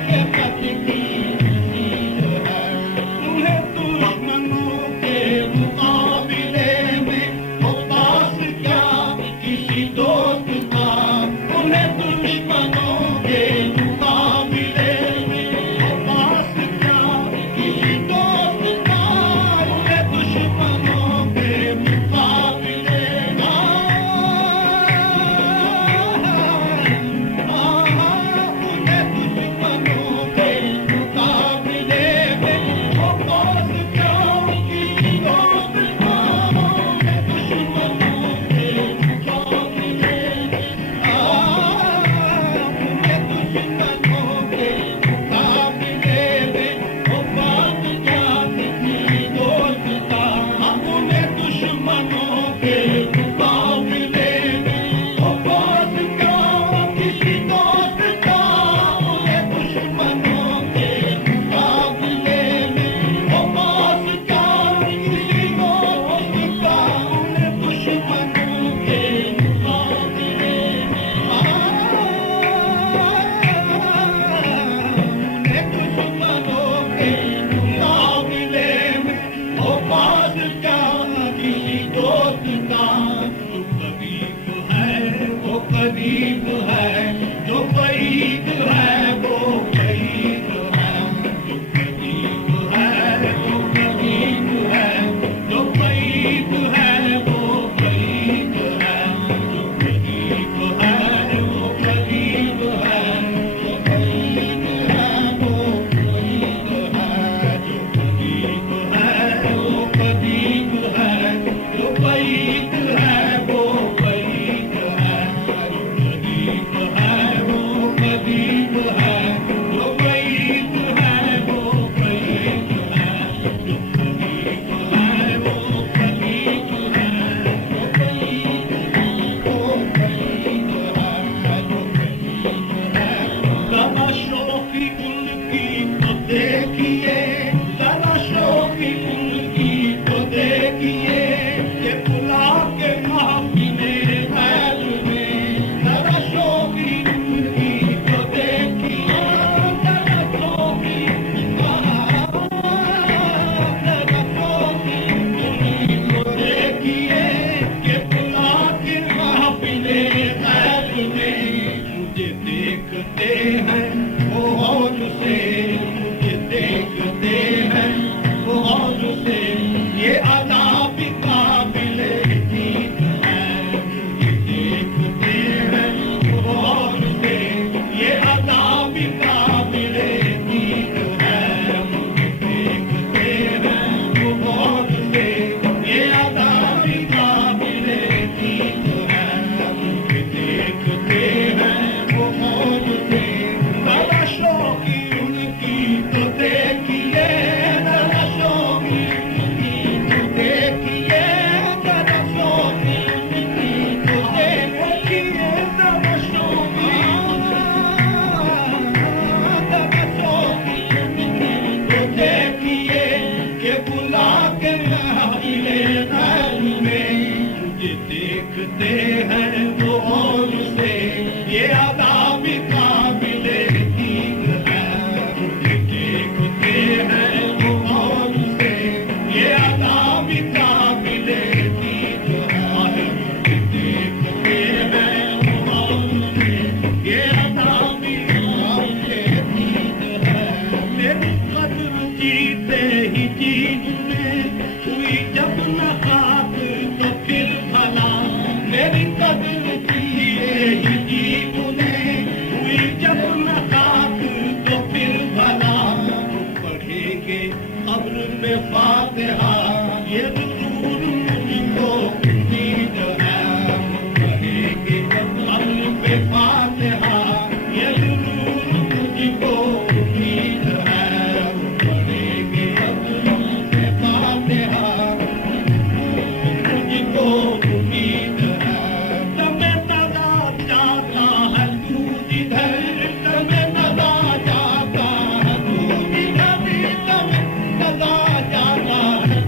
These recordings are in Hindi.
के पद की नसीब है। उन्हें दुश्मनों के मुकाबले में हो पास क्या किसी दोस्त का। उन्हें दुश्मनों के मुकाबले में हो पास क्या किसी दोस्त का। उन्हें दुश्मनों के मुकाबले उन्हें दुश्मनों के मुकाबले में हो पास क्या किसी दोस्त का। उन्हें दुश्मनों के मुकाबले उन्हें दुश्मनों के मुकाबले में हो पास क्या किसी दोस्त का। उन्हें दुश्मनों के मुकाबले में हो पास क्या किसी दोस्त का। उन्हें दुश्मनों के मुकाबले में हो पास क्या किसी दोस्त का। उन्हें दुश्मनों के मुकाबले उन्हें दुश्मनों के मुकाबले में हो पास क्या किसी दोस्त का। जो करीब है वो करीब है, जो करीब है वो करीब है। जो करीब है वो करीब है, जो करीब है वो करीब है। जो करीब है वो करीब है, जो करीब है वो करीब है। जो करीब है वो करीब है, जो करीब है वो करीब है। जो करीब है वो करीब है, जो करीब है वो करीब है। जो करीब है वो करीब है, जो करीब है वो करीब है। जो करीब है ज़रा शौक़ी उनकी तो देखिए, ज़रा शौक़ी उनकी तो देखिए कि बुला के महफ़िले खैर में। ज़रा शौक़ी उनकी तो देखिए, ज़रा शौक़ी ज़रा शौक़ी उनकी तो देखिए कि बुला के महफ़िले खैर में। मुझे देखते हैं वो और से, मुझे देखते हैं वो और से। ये अदा भी काबिले दीद है। मुझे देखते हैं वो और से, ये अदा भी काबिले दीद है। मुझे देखते हैं वो और से, ये अदा भी काबिले दीद है। मुझे देखते हैं वो और से, ज़रा शौक़ी उनकी तो देखिए, ज़रा शौक़ी उनकी तो देखिए। ज़रा शौक़ी उनकी तो देखिए, ज़रा शौक़ी ज़रा शौक़ी उनकी तो देखिए कि बुला के महफ़िले खैर में। मुझे देखते हैं वो और से, ये अदा भी काबिले दीद है। मुझे देखते हैं वो और से, ये अदा भी काबिले दीद है। मुझे देखते हैं वो और से, ये अदा भी काबिले दीद है। मेरी कद्र जीते ही जीत में हुई जब न खाक तो फिर भला। मेरी कद्र जीते ही जीत में हुई जब न खाक तो फिर भला। पढ़ेंगे कब्र पे फातिहा, ये जरूर मुझको उम्मीद है। पढ़ेंगे कब्र पे फातिहा, ये जरूर मुझको उम्मीद है। पढ़ेंगे कब्र पे फातिहा, मुझको उम्मीद है। तमें नज़ा जाता है तू जिधर, तमें नज़ा जाता है तू जिधर, तमें नज़ा जाता है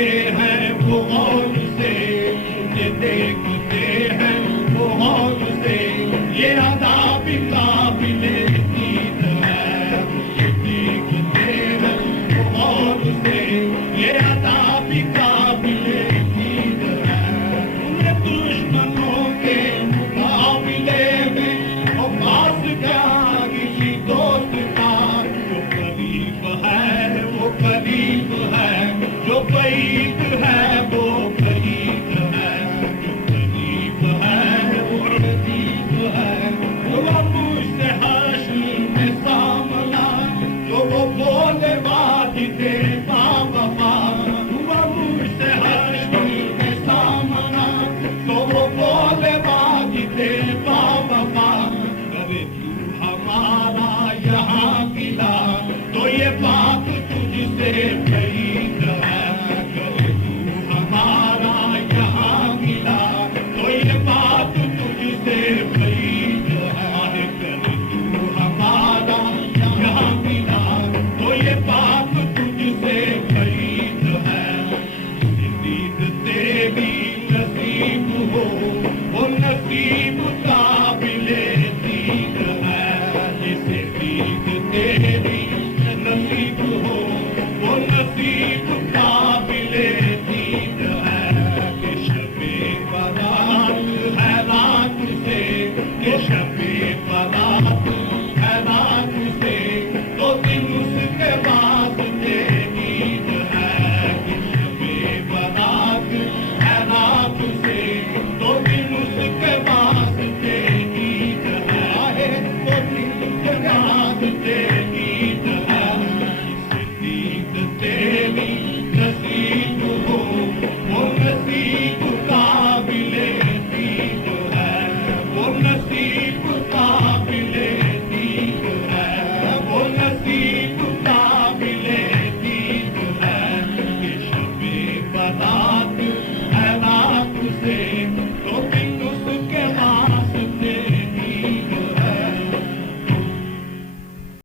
हैं वो गौर से, तुझे देखते हैं वो गौर से, ये अदा भी काफी